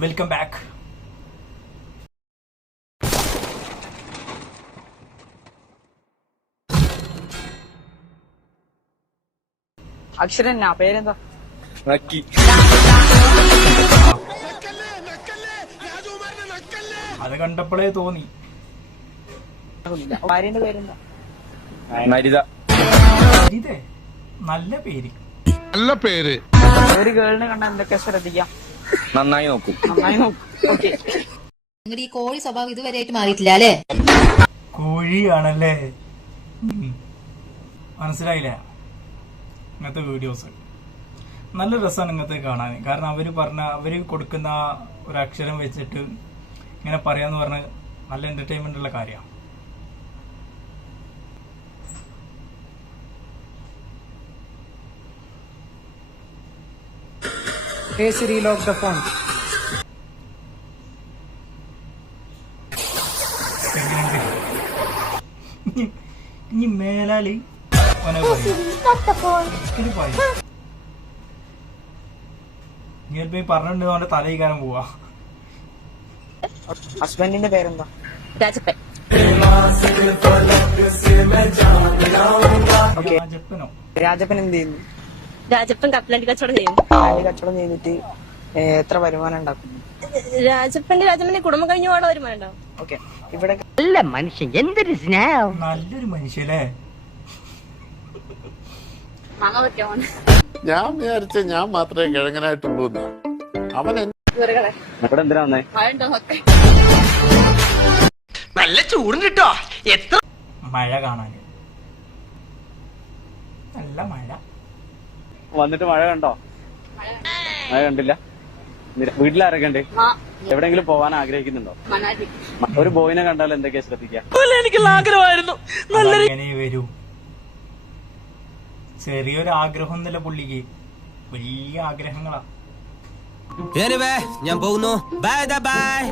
Welcome back. അക്ഷരൻ പേരെന്താ? അത് കണ്ടപ്പോഴേ തോന്നി. ഭാര്യന്റെ പേരെന്താ? മരിത. ഇതേ നല്ല പേര്. നല്ല പേര്. ഒരു ഗേളിനെ കണ്ട എന്തൊക്കെ ശ്രദ്ധിക്കാം? നന്നായി നോക്കും. നന്നായി നോക്കും. ഓക്കെ. നിങ്ങളുടെ ഈ കോഴി സ്വഭാവം ഇതുവരെയായിട്ട് മാറിയിട്ടില്ല അല്ലേ? കോഴിയാണല്ലേ, മനസ്സിലായില്ല. ഇങ്ങനത്തെ വീഡിയോസ് നല്ല രസമാണ് ഇങ്ങനത്തെ കാണാൻ. കാരണം അവര് കൊടുക്കുന്ന ഒരു അക്ഷരം വെച്ചിട്ട് ഇങ്ങനെ പറയാന്ന് പറഞ്ഞ നല്ല എന്റർടൈൻമെന്റ് ഉള്ള കാര്യമാണ്. Hey Siri, lock the phone. ഇനി മേലാല് പറഞ്ഞിട്ടുണ്ട് അവന്റെ തലയിക്കാനും പോവാ. ഹസ്ബൻഡിന്റെ പേരെന്താ? രാജപ്പൻ. രാജപ്പനോ? രാജപ്പൻ എന്ത് ചെയ്യുന്നു? രാജപ്പൻ കപ്പലണ്ടി കച്ചവടം ചെയ്യും. കപ്പലണ്ടി കച്ചവടം ചെയ്തിട്ട് എത്ര വരുമാനം ഉണ്ടാക്കുന്നു? രാജപ്പന്റെ കുടുംബം കഴിഞ്ഞ പാടെ വരുമാനം ഉണ്ടാവും. ഓക്കെ. ഇവിടെ നല്ല മനുഷ്യൻ, എന്തൊരു സ്നേഹം. നല്ലൊരു മനുഷ്യല്ലേ. മാങ്ങ പറ്റോ? ഞാൻ വിചാരിച്ച ഞാൻ മാത്രമേ കിഴങ്ങനായിട്ടുള്ളൂ. അവൻ ഇവിടെ എന്തിനാ വന്നേ? നല്ല ചൂടും കിട്ടോ. എത്ര മഴ കാണാൻ. നല്ല മഴ. വന്നിട്ട് മഴ കണ്ടോ? മഴ കണ്ടില്ല. വീട്ടിലാരൊക്കെ ഉണ്ട്? എവിടെയെങ്കിലും പോവാൻ ആഗ്രഹിക്കുന്നുണ്ടോ? ഒരു ബോയിനെ കണ്ടാൽ എന്തൊക്കെയാ ശ്രദ്ധിക്കാം? അങ്ങനെ വരൂ. ചെറിയൊരു ആഗ്രഹം എന്നല്ല പുള്ളിക്ക്, വലിയ ആഗ്രഹങ്ങളാ. ഞാൻ പോകുന്നു. Bye bye.